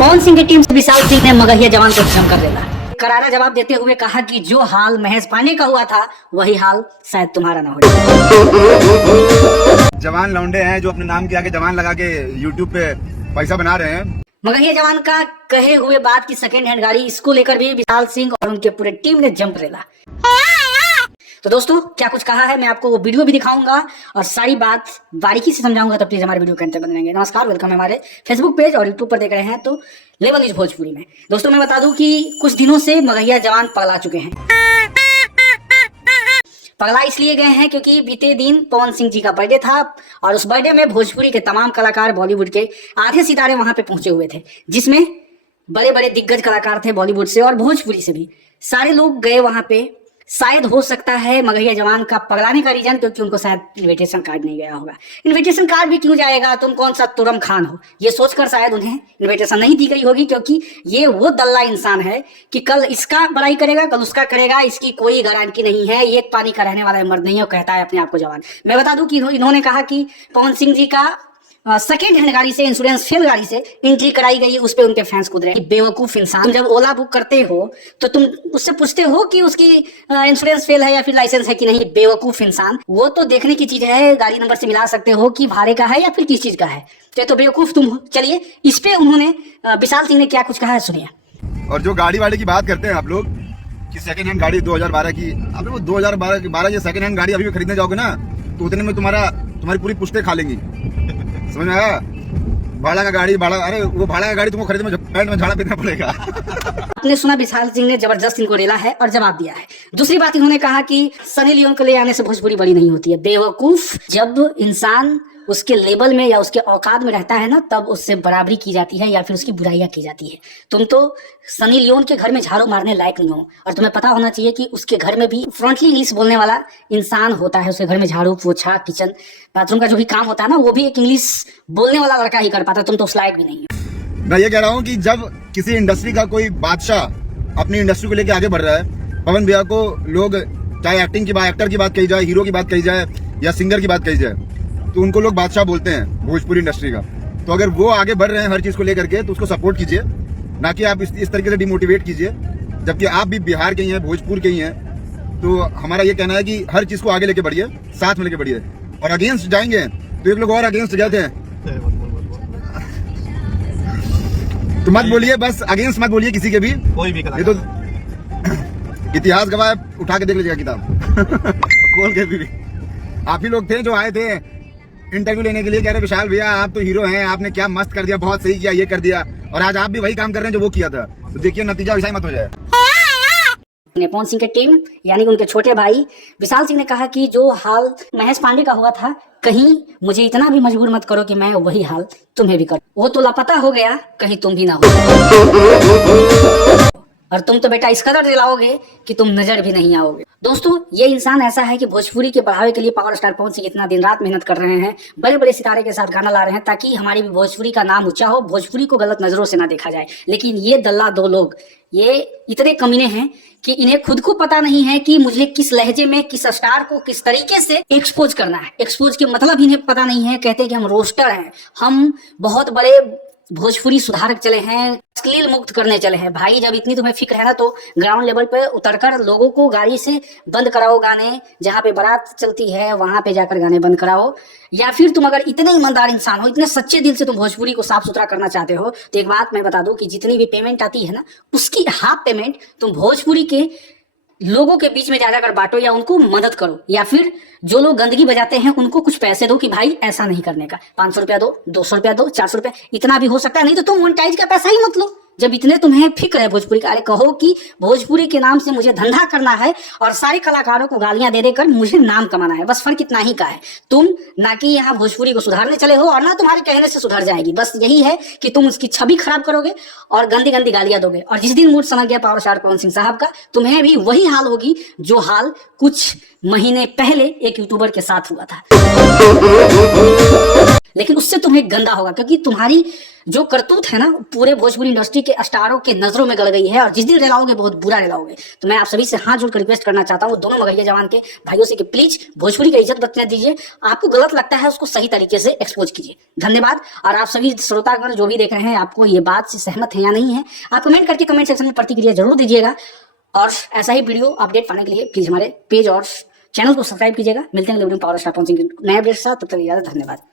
पवन सिंह की टीम से विशाल सिंह ने मगहिया जवान को जम कर देता। करारा जवाब देते हुए कहा कि जो हाल महेश पांडे का हुआ था वही हाल शायद तुम्हारा ना हो। जवान लौंडे हैं जो अपने नाम के आगे जवान लगा के यूट्यूब पे पैसा बना रहे हैं। मगहिया जवान का कहे हुए बात की सेकेंड हैंड गाड़ी, इसको लेकर भी विशाल सिंह और उनके पूरे टीम ने जंप रेला। तो दोस्तों क्या कुछ कहा है मैं आपको वो वीडियो भी दिखाऊंगा और सारी बात बारीकी से समझाऊंगा, तो प्लीज हमारे वीडियो के अंत तक बने रहेंगे। नमस्कार, वेलकम है हमारे फेसबुक पेज और यूट्यूब पर देख रहे हैं तो लेवल न्यूज भोजपुरी में। दोस्तों मैं बता दूं कि कुछ दिनों से मगहिया जवान पगला चुके हैं। पगला इसलिए गए हैं क्योंकि बीते दिन पवन सिंह जी का बर्थडे था और उस बर्थडे में भोजपुरी के तमाम कलाकार, बॉलीवुड के आधे सितारे वहां पे पहुंचे हुए थे, जिसमें बड़े बड़े दिग्गज कलाकार थे बॉलीवुड से और भोजपुरी से भी। सारे लोग गए वहां पे। शायद हो सकता है मगहिया जवान का पगलाने का रीजन क्योंकि उनको शायद इनविटेशन कार्ड नहीं गया होगा। इनविटेशन कार्ड भी क्यों जाएगा, तुम कौन सा तुरम खान हो, ये सोचकर शायद उन्हें इनविटेशन नहीं दी गई होगी, क्योंकि ये वो दल्ला इंसान है कि कल इसका बड़ाई करेगा, कल उसका करेगा, इसकी कोई गारंटी नहीं है। ये एक पानी का रहने वाला मर्द नहीं है, कहता है अपने आप को जवान। मैं बता दूं कि इन्होंने कहा कि पवन सिंह जी का सेकेंड हैंड गाड़ी से, इंश्योरेंस फेल गाड़ी से एंट्री कराई गई, उस पे उनके फैंस कूद रहे हैं। बेवकूफ इंसान, तुम जब ओला बुक करते हो तो तुम उससे पूछते हो कि उसकी इंश्योरेंस फेल है या फिर लाइसेंस है कि नहीं। बेवकूफ इंसान, वो तो देखने की चीज है, गाड़ी नंबर से मिला सकते हो कि भाड़े का है या फिर किस चीज का है। तो बेवकूफ तुम हो। चलिए इस पे उन्होंने विशाल सिंह ने क्या कुछ कहा है सुनिए। और जो गाड़ी वाले की बात करते हैं आप लोग कि सेकंड हैंड गाड़ी 2012 की, अब वो 2012 ये सेकंड हैंड गाड़ी अभी भी खरीदने जाओगे ना तो उतने में तुम्हारी पूरी पुश्ते खा लेंगी। समझ में आया? भाड़ा का गाड़ी, भाड़ा, अरे वो भाड़ा का गाड़ी तुमको खरीदने में पैंट में झाड़ा पीना पड़ेगा। आपने सुना विशाल सिंह ने जबरदस्त इनको रेला है और जवाब दिया है। दूसरी बात इन्होंने कहा कि सनी लियोन को ले आने से भोजपुरी बड़ी नहीं होती है। बेवकूफ, जब इंसान उसके लेवल में या उसके औकात में रहता है ना तब उससे बराबरी की जाती है या फिर उसकी बुराइयां की जाती है। तुम तो सनी लियोन के घर में झाड़ू मारने लायक नहीं हो और तुम्हें पता होना चाहिए कि उसके घर में भी फ्रंटली इंग्लिश बोलने वाला इंसान होता है। उसके घर में झाड़ू पोछा, किचन, बाथरूम का जो भी काम होता है ना वो भी एक इंग्लिश बोलने वाला लड़का ही कर पाता। तुम तो उस लायक भी नहीं हो। मैं ये कह रहा हूँ कि जब किसी इंडस्ट्री का कोई बादशाह अपनी इंडस्ट्री को लेकर आगे बढ़ रहा है, पवन भैया को लोग चाहे एक्टिंग की बात, एक्टर की बात कही जाए, हीरो की बात कही जाए या सिंगर की बात कही जाए, तो उनको लोग बादशाह बोलते हैं भोजपुरी इंडस्ट्री का। तो अगर वो आगे बढ़ रहे हैं हर चीज को लेकर के तो उसको सपोर्ट कीजिए, ना कि आप इस तरीके से डिमोटिवेट कीजिए। जबकि आप भी बिहार के ही हैं, भोजपुर के ही हैं, तो हमारा ये कहना है कि हर चीज को आगे लेके बढ़िए, साथ में लेके बढ़िए। और अगेंस्ट जाएंगे तो एक लोग और अगेंस्ट गए थे, तो मत बोलिए, बस अगेंस्ट मत बोलिए किसी के भी, कोई भी। ये तो इतिहास गवाह, उठा के देख लीजिएगा किताब खोल के भी। आप ही लोग थे जो आए थे इंटरव्यू लेने के लिए, कह रहे विशाल भैया आप तो हीरो हैं, आपने क्या मस्त कर दिया, बहुत सही किया, ये कर दिया, और आज आप भी वही काम कर रहे हैं जो वो किया था। तो देखिए नतीजा वैसा ही मत हो जाए। पवन सिंह की टीम यानी कि उनके छोटे भाई विशाल सिंह ने कहा कि जो हाल महेश पांडे का हुआ था, कहीं मुझे इतना भी मजबूर मत करो कि मैं वही हाल तुम्हें भी करूं। वो तो लापता हो गया, कहीं तुम भी ना हो। और तुम तो बेटा इस कदर दिलाओगे कि तुम नजर भी नहीं आओगे। दोस्तों ये इंसान ऐसा है कि भोजपुरी के बढ़ावे के लिए पावर स्टार पवन सिंह इतना दिन रात मेहनत कर रहे हैं, बड़े बड़े सितारे के साथ गाना ला रहे हैं ताकि हमारी भी भोजपुरी का नाम ऊंचा हो, भोजपुरी को गलत नजरों से ना देखा जाए। लेकिन ये दल्ला दो लोग, ये इतने कमीने हैं कि इन्हें खुद को पता नहीं है कि मुझे किस लहजे में किस स्टार को किस तरीके से एक्सपोज करना है। एक्सपोज के मतलब इन्हें पता नहीं है। कहते हैं कि हम रोस्टर हैं, हम बहुत बड़े भोजपुरी सुधारक चले हैं, अश्लील मुक्त करने चले हैं। भाई जब इतनी तुम्हें फिक्र है ना तो ग्राउंड लेवल पे उतरकर लोगों को गाड़ी से बंद कराओ गाने, जहाँ पे बारात चलती है वहां पे जाकर गाने बंद कराओ। या फिर तुम अगर इतने ईमानदार इंसान हो, इतने सच्चे दिल से तुम भोजपुरी को साफ सुथरा करना चाहते हो, तो एक बात मैं बता दूं कि जितनी भी पेमेंट आती है ना उसकी हाफ पेमेंट तुम भोजपुरी के लोगों के बीच में जाकर बांटो या उनको मदद करो, या फिर जो लोग गंदगी बजाते हैं उनको कुछ पैसे दो कि भाई ऐसा नहीं करने का। 500 रुपया दो, 200 रुपया दो, 400 रुपया, इतना भी हो सकता है, नहीं तो तुम मोनेटाइज का पैसा ही मत लो। जब इतने तुम्हें फिक्र है भोजपुरी का, अरे कहो कि भोजपुरी के नाम से मुझे धंधा करना है और सारे कलाकारों को गालियां दे देकर मुझे नाम कमाना है, बस फर्क इतना ही का है। तुम ना कि यहाँ भोजपुरी को सुधारने चले हो और ना तुम्हारे कहने से सुधर जाएगी, बस यही है कि तुम उसकी छवि खराब करोगे और गंदी गंदी गालियां दोगे। और जिस दिन मूड समझ गया पावर स्टार पवन सिंह साहब का, तुम्हें भी वही हाल होगी जो हाल कुछ महीने पहले एक यूट्यूबर के साथ हुआ था। लेकिन उससे तुम्हें गंदा होगा, क्योंकि तुम्हारी जो करतूत है ना पूरे भोजपुरी इंडस्ट्री के स्टारों के नजरों में गड़ गई है, और जिस दिन रिलाओगे बहुत बुरा रिलाओगे। तो मैं आप सभी से हाथ जोड़कर रिक्वेस्ट करना चाहता हूँ दोनों मगहिया जवान के भाइयों से कि प्लीज भोजपुरी का इज्जत बचने दीजिए। आपको गलत लगता है उसको सही तरीके से एक्सपोज कीजिए। धन्यवाद। और आप सभी श्रोतागण जो भी देख रहे हैं, आपको ये बात से सहमत है या नहीं है, आप कमेंट करके कमेंट सेक्शन में प्रतिक्रिया जरूर दीजिएगा। और ऐसा ही वीडियो अपडेट पाने के लिए प्लीज हमारे पेज और चैनल को सब्सक्राइब कीजिएगा। मिलते हैं अगले वीडियो में पावर स्टार पहुंचेंगे नए अपडेट के साथ। तब तक इजाजत, धन्यवाद।